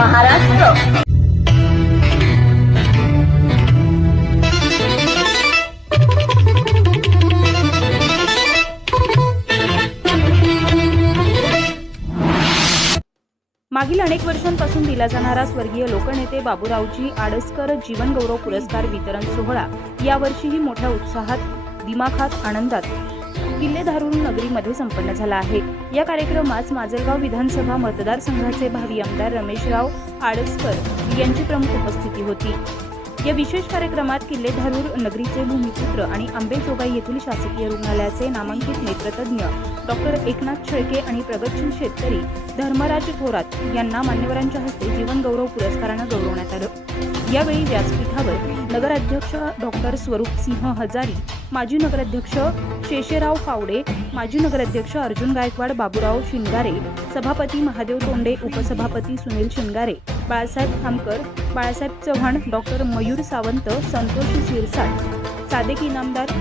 महाराष्ट्र. मागील अनेक वर्षांपासून दिला जाणारा स्वर्गीय लोकनेते बाबूरावजी आडसकर जीवन गौरव पुरस्कार वितरण सोहळा यावर्षीही मोठ्या उत्साहात, दिमाखात, आनंदात किल्ले धारूर नगरीमध्ये संपन्न झाला आहे. या कार्यक्रमास माजलगाव विधानसभा मतदारसंघाचे भावी आमदार रमेशराव आडसकर यांची प्रमुख उपस्थिती होती. या विशेष कार्यक्रमात किल्ले धारूर नगरीचे भूमिपुत्र आणि अंबेजोगाई येथील शासकीय रुग्णालयाचे नामांकित नेत्रतज्ञ डॉक्टर एकनाथ शेळके आणि प्रगतशील शेतकरी धर्मराज थोरात यांना मान्यवरांच्या हस्ते जीवन गौरव पुरस्काराने गौरवण्यात आलं. यावेळी व्यासपीठावर नगराध्यक्ष डॉक्टर स्वरूपसिंह हजारी, माजी नगराध्यक्ष शेषेराव पावडे, माजी नगराध्यक्ष अर्जुन गायकवाड, बाबूराव शिंगारे, सभापती महादेव तोंडे, उपसभापती सुनील शिंगारे, बाळासाहेब खामकर, बाळासाहेब चव्हाण, डॉक्टर मयूर सावंत, संतोष शिरसाट, सादेक इनामदार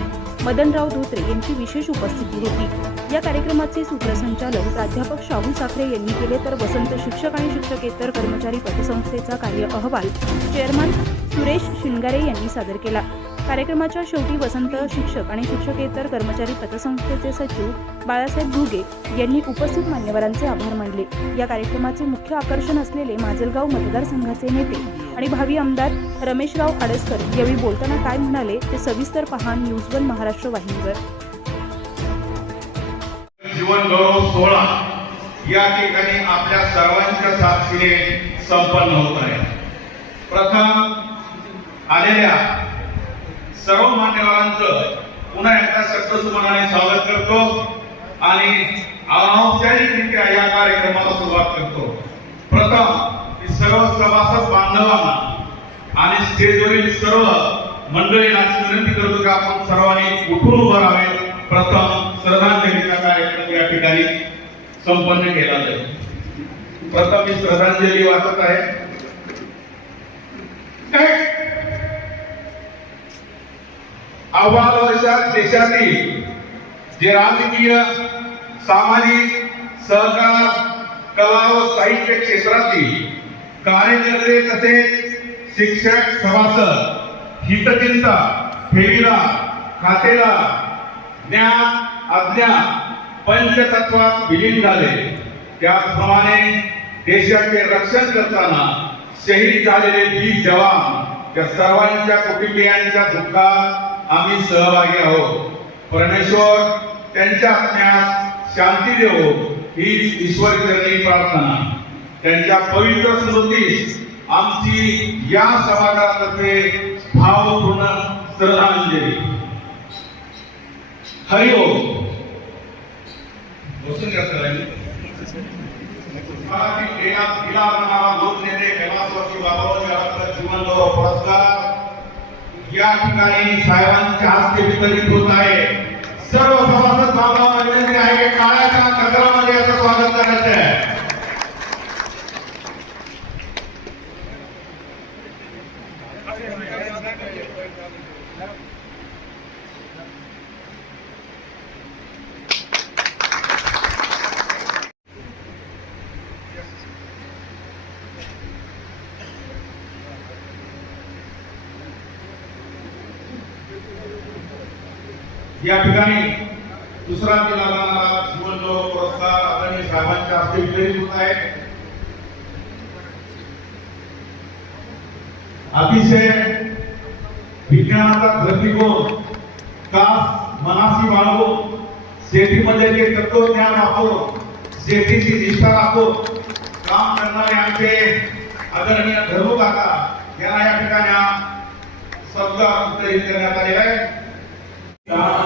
मदनराव धोत्रे यांची विशेष उपस्थिती होती. या कार्यक्रमाचे सूत्रसंचालन प्राध्यापक शाहू साखरे यांनी केले, तर वसंत शिक्षक आणि शिक्षकेतर कर्मचारी पतसंस्थेचा कार्य अहवाल चेअरमन सुरेश शिंगारे यांनी सादर केला. कार्यक्रमाच्या शेवटी वसंत शिक्षक आणि शिक्षकेतर कर्मचारी पतसंस्थेचे सचिव बाळासाहेब घुगे यांनी उपस्थित मान्यवरांचे आभार मानले. या कार्यक्रमाचे मुख्य आकर्षण असलेले माजलगाव मतदारसंघाचे नेते आणि भावी आमदार रमेशराव आडसकर यावेळी बोलताना काय म्हणाले ते सविस्तर पहा न्यूज वन महाराष्ट्र वाहिनीवर. जीवन गौरव सोहळा या ठिकाणी आपल्या सर्वांच्या साथीने संपन्न होत आहे. प्रथम आलेल्या सर्व मान्यवरांचं पुन्हा एकदा शब्दसुमनाने स्वागत करतो आणि औपचारिकरित्या या कार्यक्रमाला सुरुवात करतो. प्रथम सर्व सभासद बांधवांना आणि स्टेजवरील सर्व मंडळींना विनंती करतो की आपण सर्वांनी उठून उभं राहावे. प्रथम श्रद्धांजलीचा कार्यक्रम या ठिकाणी संपन्न केला जाईल. प्रथम मी श्रद्धांजली वाचत आहे. अव्वल वर्षात देशातील जे राजकीय, सामाजिक, सहकार, कला व साहित्य क्षेत्रातील कार्यकर्ते तसेच शिक्षक, सभासद, हितचिंता, ठेवीदार, खातेदार, ज्ञान, अज्ञान, पंचतत्वात विलीन झाले. त्याचप्रमाणे देशाचे रक्षण करताना शहीद झालेले वीर जवान त्या सर्वांच्या कुटुंबियांच्या दुःखात आम्ही सहभागी आहोत. परमेश्वर त्यांच्या आत्म्यास शांती देवो ही ईश्वरचरणी प्रार्थना. त्यांच्या पवित्र स्मृतीस आमची या सभागृहातर्फे भावपूर्ण श्रद्धांजली. हरि ओम. बसून घ्या सरांनी. लोकनेते कैलासवासी बाबारावजी आडसकर जीवन गौरव पुरस्कार या ठिकाणी साहेबांच्या हस्ते वितरित होत आहे. सर्व सभासद बाबांना विनंती आहे की काळाच्या कचरामध्ये याचं स्वागत करायचं आहे. या ठिकाणी दुसरा दिला जाणारा जीवन गौरव पुरस्कार आदरणीय साहेबांच्या हस्ते वितरित होत आहे. अतिशय विज्ञानाचा दृष्टिकोन कास मनासी बाळगून शेतीमध्ये जे तत्वज्ञान वापरून शेतीची निष्ठा राखून काम करणारे आमचे आदरणीय धर्मू काका यांना या ठिकाणी सत्कार वितरित करण्यात आलेला आहे.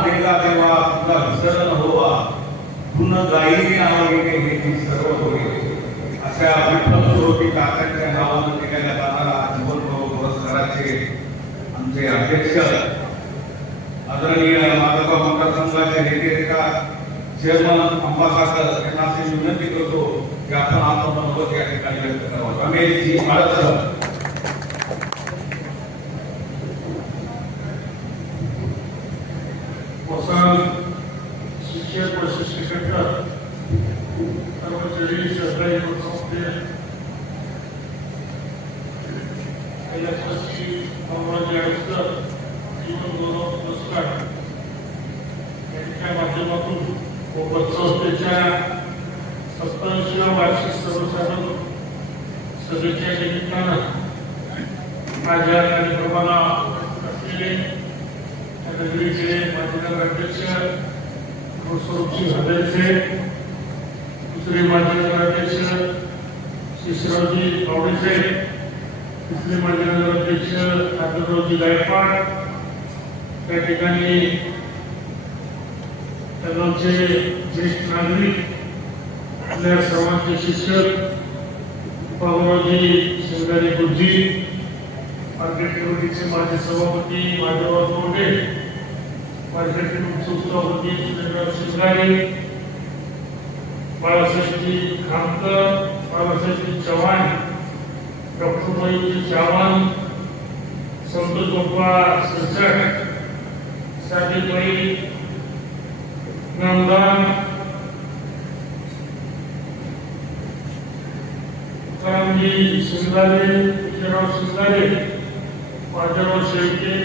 देवा देवा तुझा विसरण होवा पुन्हा गायी नावाने सर्व होईल अशा विठ्ठल स्वरूपी काकांच्या नावानं केल्या जाणारा जीवन गौरव पुरस्काराचे आमचे अध्यक्ष आदरणीय माजलगाव मतदारसंघाचे नेते चेअरमन अंबासागर यांना अशी विनंती करतो की आपण आपलं मनोगत या ठिकाणी व्यक्त करावं. रमेशजी आडसकर. शिक्षक व शिक्षकेतर कर्मचारी, सहकारी पतसंस्थे, यशस्वी बाबूरावजी आडसकर जीवन गौरव पुरस्कार यांच्या माध्यमातून कोकण संस्थेच्या 87व्या वार्षिक सर्वसाधारण सभेच्या निमित्तानं माझ्या कार्यक्रमाला असलेले नगरीचे माजी नगराध्यक्ष स्वरूपसिंह हदयचे, दुसरे माजी नगराध्यक्ष शिशरावजी आवडेचे, तिसरे माजी नगराध्यक्ष आदिरावजी गायकवाड, त्या ठिकाणी तलावचे ज्येष्ठ नागरिक, आपल्या सर्वांचे शिक्षक बाबूरावजी शिंगारे गुरुजी, मार्केट कमिटीचे माजी सभापती माधवराव तोंडे, मार्केट कमिटी उपसभापती सुरेंद्रराव शिंगारे, बाळासाहेबजी खामकर, बाळासाहेबजी चव्हाण, डॉक्टर मयूरजी चव्हाण, संतोष बाप्पा सजट, सादिकबाई नामदार, तुकारामजी शिंगारे, विजयराव शिंगारे, वाजराव शेळके,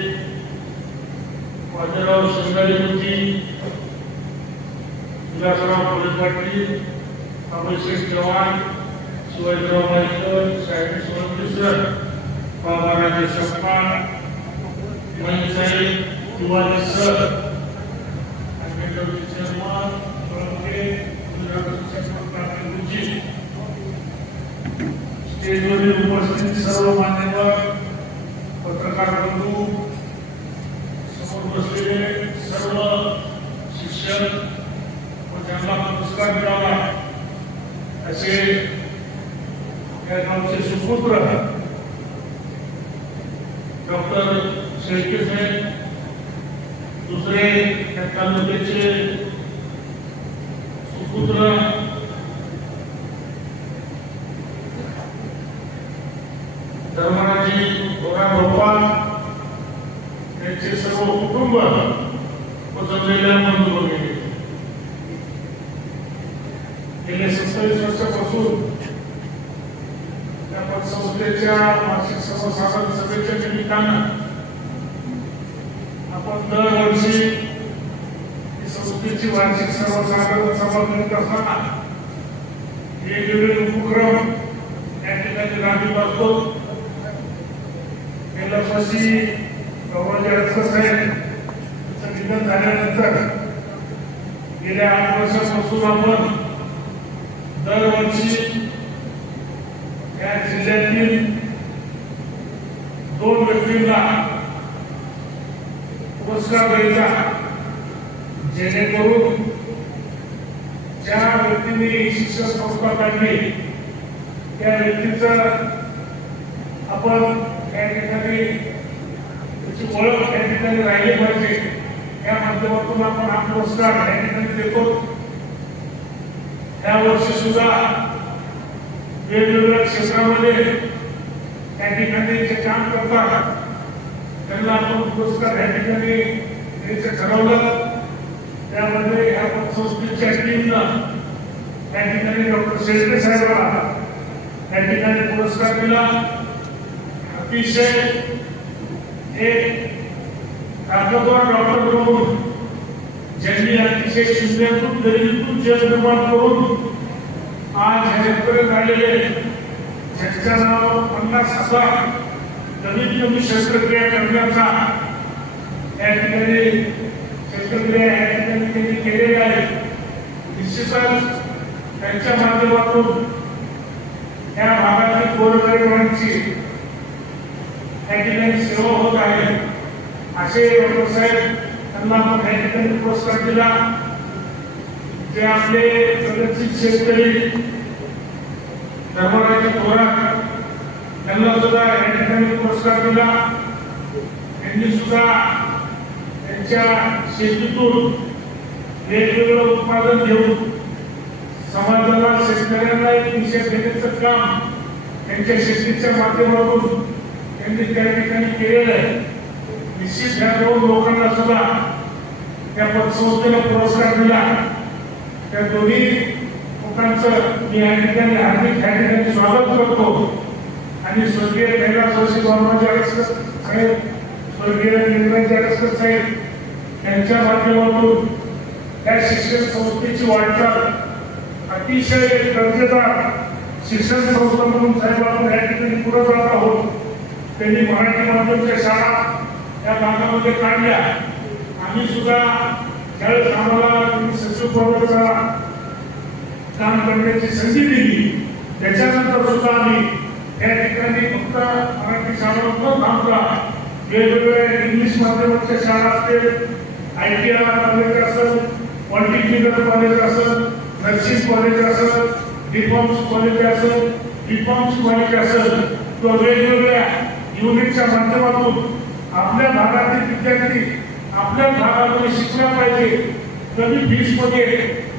वाजराव शिंगारेजी, विलासराव कोळेपाटील, अभिषेक चव्हाण, शिवाजीराव माईकर, शाहीर सोनकेसर, बाबा राजेश सप्पा, मईसाहेब शिवाजी सर, चेअरमन स्टेजवरील उपस्थित सर्व मान्यवर, पत्रकार बंधू, समोर बसलेले सर्व शिक्षक व त्यांना पुरस्कार मिळावा असे या गावचे सुपुत्र डॉक्टर शेळके साहेब, दुसरे त्या तालुक्याचे सुपुत्र धर्मराजी बाप्पा, त्यांचे सर्व कुटुंब व जमलेल्या बंधू वगैरे गेल्या 27 वर्षापासून या पतसंस्थेच्या वार्षिक सर्वसाधारण सभेच्या निमित्तानं आपण दरवर्षी ही संस्थेची वार्षिक सर्वसाधारण सभा करीत असताना वेगवेगळे उपक्रम या ठिकाणी राबवित असतो. गेल्या वर्षी बाबूरावजी आडसकर साहेब यांचं निधन झाल्यानंतर गेल्या 8 वर्षांपासून आपण दरवर्षी या जिल्ह्यातील 2 व्यक्तींना पुरस्कार द्यायचा, जेणेकरून ज्या व्यक्तींनी शिक्षण संस्था काढली त्या व्यक्तीचं आपण या ठिकाणी त्याची ओळख त्या ठिकाणी राहिली पाहिजे. या माध्यमातून आपण हा पुरस्कार या ठिकाणी देतो. या वर्षी सुद्धा वेगवेगळ्या क्षेत्रामध्ये त्या ठिकाणी जे काम करतात त्यांना आपण पुरस्कार या ठिकाणी द्यायचं ठरवलं. त्यामध्ये या संस्थेच्या टीमनं त्या ठिकाणी डॉक्टर शेळके साहेबांना त्या ठिकाणी पुरस्कार दिला. अतिशय एक ताकदवार डॉक्टर म्हणून ज्यांनी अतिशय शून्यातून गरिबीतून जग निर्माण करून आज ह्याच्यापर्यंत आलेले, ज्यांच्या नावावर 50,000 नवीन नवीन शस्त्रक्रिया करण्याचा या ठिकाणी शस्त्रक्रिया या ठिकाणी त्यांनी केलेल्या आहेत. निश्चितच त्यांच्या माध्यमातून या भागातील गोरगरिबांची या ठिकाणी सेवा होत आहे. असे डॉक्टर साहेब त्यांना आपण या ठिकाणी पुरस्कार दिला. जे आपले प्रगतशील शेतकरी धर्मराज थोरात त्यांना सुद्धा या ठिकाणी पुरस्कार दिला. त्यांनी सुद्धा त्यांच्या शेतीतून वेगवेगळं उत्पादन घेऊन समाजाला, शेतकऱ्यांना एक दिशा देण्याचं काम त्यांच्या शेतीच्या माध्यमातून त्यांनी त्या ठिकाणी केलेलं आहे. निश्चित ह्या 2 लोकांना सुद्धा त्या पतसंस्थेला पुरस्कार दिला. त्या दोन्ही लोकांचं मी या ठिकाणी हार्दिक या ठिकाणी स्वागत करतो आणि आणि स्वर्गीय कैलास जोशी बाबाजी आडसकर साहेब, स्वर्गीय निरंजन आडसकर साहेब यांच्या माध्यमातून या शिक्षण संस्थेची वाटचाल अतिशय दर्जेदार शिक्षण संस्था म्हणून साहेब आपण या ठिकाणी पुढे जात आहोत. त्यांनी मराठी माध्यमाच्या शाळा या भागामध्ये काढल्या. आम्ही सुद्धा ज्यावेळेस आम्हाला सचिव पदाचा काम करण्याची संधी दिली त्याच्यानंतर सुद्धा आम्ही या ठिकाणी फक्त मराठी शाळा न थांबता वेगवेगळ्या इंग्लिश माध्यमाच्या शाळा असतील, ITR कॉलेज असेल, पॉलिटेक्निकल कॉलेज असेल, नर्सिंग कॉलेज असेल, डिफॉर्म्स कॉलेज असेल, बीकॉम्स कॉलेज असेल किंवा वेगवेगळ्या युनिटच्या माध्यमातून आपल्या भागातील विद्यार्थी आपल्या भागामध्ये शिकला पाहिजे, कमी फीस मध्ये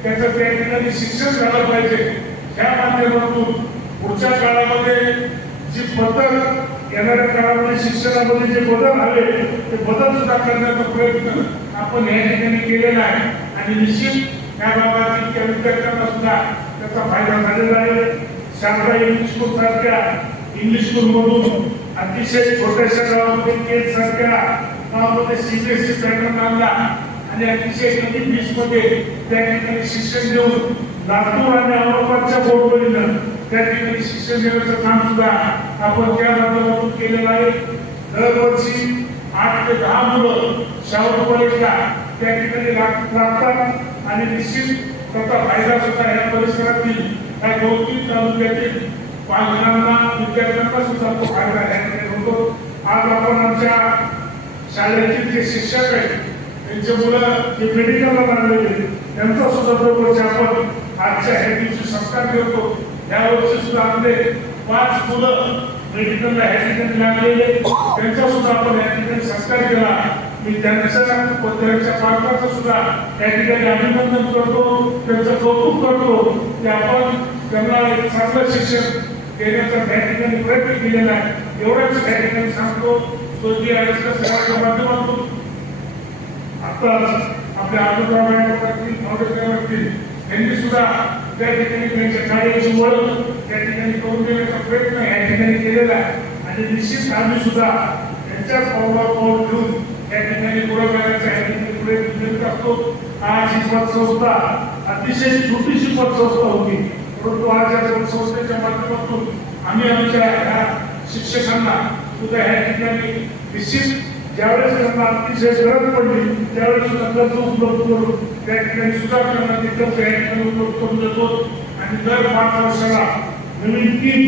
त्याचं त्या ठिकाणी शिक्षण झालं पाहिजे. त्या माध्यमातून पुढच्या काळामध्ये जी पद्धत येणाऱ्या काळामध्ये शिक्षणामध्ये जे बदल आले ते बदल सुद्धा करण्याचा प्रयत्न आपण या ठिकाणी केलेला आहे आणि निश्चित या भागातील त्या विद्यार्थ्यांना सुद्धा त्याचा फायदा झालेला आहे. शारदा इंग्लिश स्कूल सारख्या इंग्लिश स्कूल मधून अतिशय छोट्याशा गावामध्ये केज सारख्या गावामध्ये CBSE पॅटर्न आणला आणि अतिशय कमी फीस मध्ये त्या ठिकाणी शिक्षण देऊन लातूर आणि औरंगाबादच्या बोर्डवरील त्या ठिकाणी शिक्षण देण्याचं काम सुद्धा आपण त्या माध्यमातून केलेलं आहे. दरवर्षी 8 ते 10 मुलं शाहू कॉलेजला त्या ठिकाणी लागतात आणि निश्चित त्याचा फायदा सुद्धा या परिसरातील या 2-3 तालुक्यातील पालकांना विद्यार्थ्यांना सुद्धा तो फायदा होतो. आज आपण आमच्या शाळेतील जे शिक्षक आहेत त्यांचे मुलं जे मेडिकलला लागलेले त्यांचा सुद्धा दरवर्षी आपण आजच्या ह्या दिवशी संस्कार करतो. यावर्षी सुद्धा आपले 5 मुलं मेडिकलला ह्या ठिकाणी लागलेले त्यांचा सुद्धा आपण या ठिकाणी संस्कार केला. मी त्यांच्या पालकांचं सुद्धा या ठिकाणी अभिनंदन करतो, त्यांचं कौतुक करतो की आपण त्यांना एक चांगलं शिक्षण देण्याचा त्या ठिकाणी प्रयत्न केलेला आहे. एवढंच त्या ठिकाणी सांगतो. स्वर्गीय आडसकर साहेबांच्या माध्यमातून आता आपल्या आजोबा फाउंडेशनवरती यांनी सुद्धा त्या ठिकाणी त्यांच्या कार्याची ओळख त्या ठिकाणी करून देण्याचा प्रयत्न या ठिकाणी केलेला आहे आणि निश्चित आम्ही सुद्धा त्यांच्याच पावलावर पाऊल घेऊन या ठिकाणी पुढे जाण्याचा या ठिकाणी प्रयत्न करीत असतो. आज ही पतसंस्था अतिशय छोटीशी पतसंस्था होती, परंतु आज या पतसंस्थेच्या माध्यमातून आम्ही आमच्या ह्या शिक्षकांना सुद्धा या ठिकाणी निश्चित ज्यावेळेस त्यांना अतिशय गरज पडली त्यावेळेस सुद्धा कर्ज उपलब्ध करून त्या ठिकाणी सुद्धा त्यांना ते कर्ज या ठिकाणी उपलब्ध करून देतो आणि दर 5 वर्षाला नवीन 3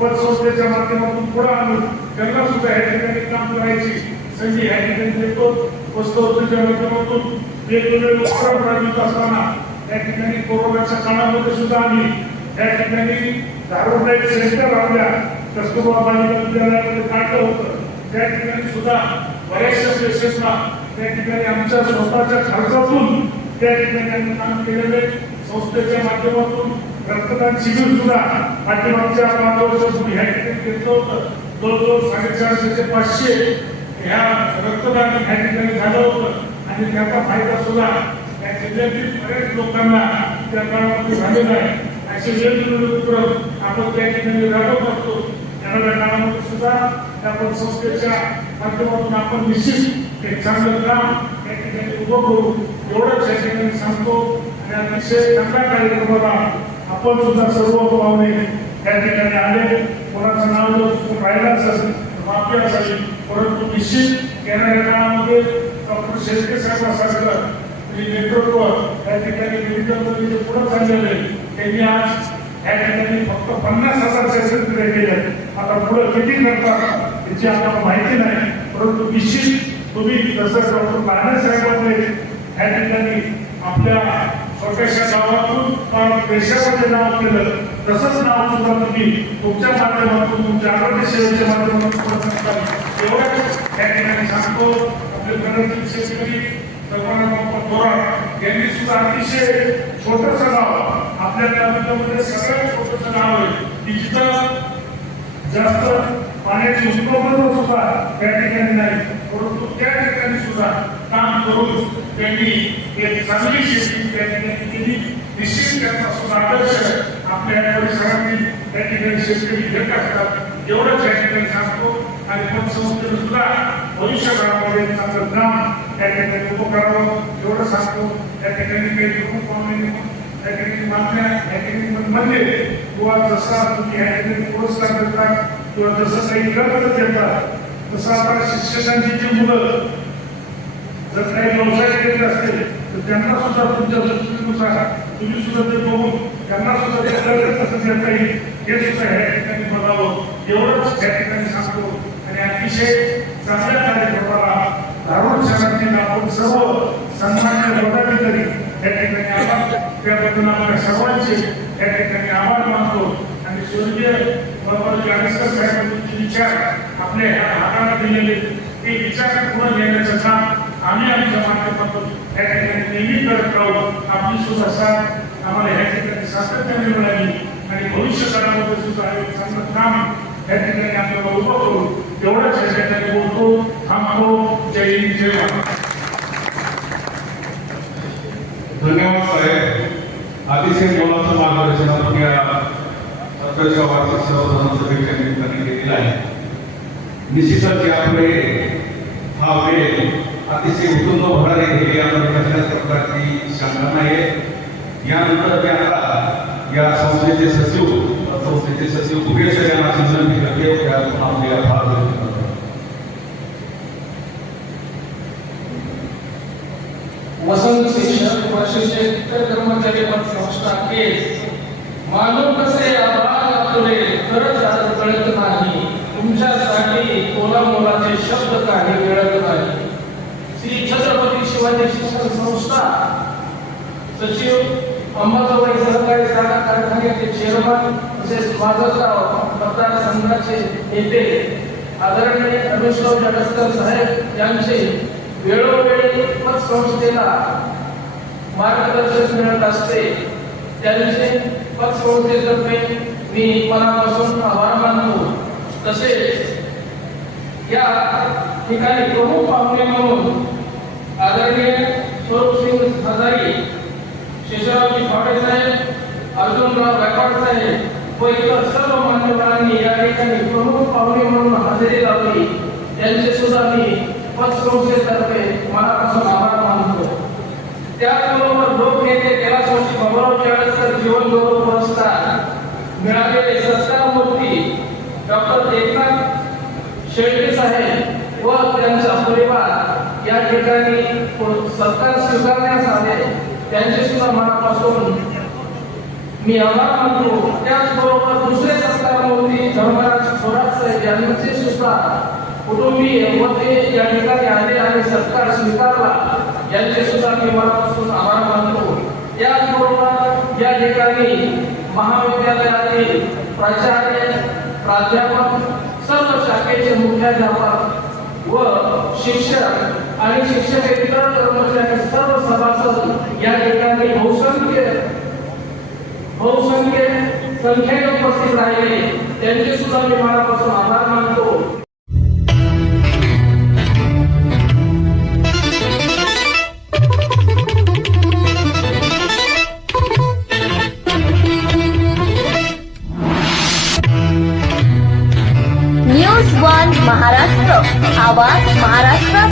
पतसंस्थेच्या माध्यमातून पुढे आणून त्यांना सुद्धा या ठिकाणी काम करायची संधी या ठिकाणी देतो. पतसंस्थेच्या माध्यमातून वेगवेगळे उपक्रम राबवित असताना या ठिकाणी कोरोनाच्या काळामध्ये सुद्धा आम्ही या ठिकाणी धारोड लाईट सेंटर आपल्या कस्तुरबा बालिका विद्यालयामध्ये काढलं होतं. त्या ठिकाणी सुद्धा बऱ्याचशा पेशंटना त्या ठिकाणी आमच्या स्वतःच्या खर्चातून त्या ठिकाणी आम्ही काम केलेले. संस्थेच्या माध्यमातून रक्तदान शिबिर सुद्धा पाठीमागच्या 5 वर्षापूर्वी ह्या ठिकाणी घेतलं होतं. जवळजवळ 450 ते 500 ह्या रक्तदान ह्या ठिकाणी झालं होतं आणि त्याचा फायदा सुद्धा या जिल्ह्यातील बऱ्याच लोकांना त्या काळामध्ये झालेला आहे. असे वेगवेगळे उपक्रम आपण त्या ठिकाणी राबवत असतो. येणाऱ्या काळामध्ये सुद्धा त्या संस्थेच्या माध्यमातून आपण निश्चित एक चांगलं काम या ठिकाणी उभं करू एवढंच या ठिकाणी सांगतो. आणि अतिशय चांगल्या कार्यक्रमाला आपण सुद्धा सर्व पाहुणे या ठिकाणी आले. कोणाचं नाव जर राहिलं असेल माफी असावी, परंतु निश्चित येणाऱ्या काळामध्ये डॉक्टर शेळके साहेबांसारखं नेतृत्व या ठिकाणी मेडिकलमध्ये जे पुढे चाललेलं आहे त्यांनी आज या ठिकाणी फक्त 50,000 शस्त्रक्रिया केल्या. आता पुढे किती करतात याची आपल्याला माहिती नाही, परंतु निश्चित तुम्ही जसं डॉक्टर लांडे साहेबांनी या ठिकाणी आपल्या छोट्याशा गावातून देशामध्ये नाव केलं तसंच नाव सुद्धा तुम्ही तुमच्या माध्यमातून तुमच्या आरोग्य सेवेच्या माध्यमातून एवढंच या ठिकाणी सांगतो. आपले गणराज्य शेतकरी यांनी सुद्धा अतिशय छोटंसं गाव आपल्या तालुक्यामध्ये सगळ्यात छोटंसं गाव आहे की जिथं जास्त पाण्याची उपलब्धता सुद्धा त्या ठिकाणी नाही, परंतु त्या ठिकाणी सुद्धा काम करून त्यांनी एक चांगली शेती त्या ठिकाणी केली. निश्चित त्यांचा सुद्धा आदर्श आपल्या परिसरातील त्या ठिकाणी शेतकरी घेत असतात एवढंच या ठिकाणी सांगतो. आणि पतसंस्थेनं सुद्धा भविष्य काळामध्ये चांगलं काम त्या ठिकाणी उभं करावं एवढं सांगतो. त्या ठिकाणी काही प्रमुख पाहुणे त्या ठिकाणी मागण्या या ठिकाणी म्हणजे किंवा जसा तुम्ही या ठिकाणी पुरस्कार देतात किंवा जसं काही कर्ज देतात तसं आता शिक्षकांची जी मुलं जर काही व्यवसाय केले असतील तर त्यांना सुद्धा तुमच्या दृष्टीनुसार तुम्ही सुद्धा ते बघून त्यांना सुद्धा ते कर्ज कसं देता येईल हे सुद्धा या ठिकाणी बघावं एवढंच त्या ठिकाणी सांगतो. आणि अतिशय चांगल्या कार्यक्रमाला धारूर शहरातील आपण सर्व सन्मान्य पदाधिकारी या ठिकाणी आभार त्याबद्दल आपल्या सर्वांचे या ठिकाणी आभार मानतो. आणि स्वर्गीय बाबाजी आडसकर साहेबांचे विचार आपल्या ह्या भागाला दिलेले ते विचार पूर्ण घेण्याचं काम आम्ही आमच्या माध्यमातून या ठिकाणी नेहमी करत राहू. आपली सुद्धा साथ आम्हाला या ठिकाणी सातत्याने मिळाली आणि भविष्य काळामध्ये सुद्धा एक चांगलं काम या ठिकाणी आपल्याला उभं करू एवढंच या ठिकाणी बोलतो थांबतो. जय हिंद जय महाराष्ट्र. धन्यवाद साहेब. अतिशय मोलाचं मार्गदर्शन आपण या 70व्या वार्षिक सर्वसाधारण सभेच्या निमित्ताने केलेलं आहे. निश्चितच यापुढे हा वेळ अतिशय उत्तुंग होणार आहे हे यामध्ये कसल्याच प्रकारची शंका नाही. यानंतर मी आता या संस्थेचे सचिव कुबेर सर यांना विनंती करते की आपल्या फार वसंत शिक्षक प्रशिक्षक कर्मचारी पतसंस्था केस मानव कसे आभार आपले खरंच आज कळत नाही. तुमच्यासाठी कोला मोलाचे शब्द काही मिळत नाही. श्री छत्रपती शिवाजी शिक्षण संस्था सचिव अंबाजोगाई सहकारी साखर कारखान्याचे चेअरमन तसेच माजलगाव मतदारसंघाचे नेते आदरणीय अनुष्राव जडसकर साहेब यांचे वेळोवेळी पतसंस्थेला मार्गदर्शन मिळत असते. त्यांचे पतसंस्थेतर्फे मी मनापासून आभार मानतो. तसेच या ठिकाणी प्रमुख पाहुणे म्हणून आदरणीय स्वरूपसिंग हजारी, शेषरावजी फावडे साहेब, अर्जुनराव गायकवाड साहेब व इतर सर्व मान्यवरांनी या ठिकाणी प्रमुख पाहुणे म्हणून हजेरी लावली. त्यांचे सुद्धा मी पतसंस्थेतर्फे मनापासून आभार मानतो. त्याचबरोबर लोकनेते कैलासवासी बाबूराव आडसकर जीवन गौरव पुरस्कार मिळालेले सत्कारमूर्ती डॉक्टर एकनाथ शेळके साहेब व त्यांचा परिवार या ठिकाणी सत्कार स्वीकारण्यास आले. त्यांचे सुद्धा मनापासून मी आभार मानतो. त्याचबरोबर दुसरे सत्कारमूर्ती धर्मराज थोरात साहेब यांचे सुद्धा कुटुंबीय व ते या ठिकाणी आले आणि सत्कार स्वीकारला. यांचे सुद्धा मी मनापासून आभार मानतो. त्याचबरोबर या ठिकाणी महाविद्यालयातील प्राचार्य, प्राध्यापक, सर्व शाखेचे मुख्याध्यापक व शिक्षक आणि शिक्षकेतर कर्मचारी सर्व सभासद या ठिकाणी बहुसंख्य संख्येने उपस्थित राहिले. त्यांचे सुद्धा मी मनापासून आभार मानतो.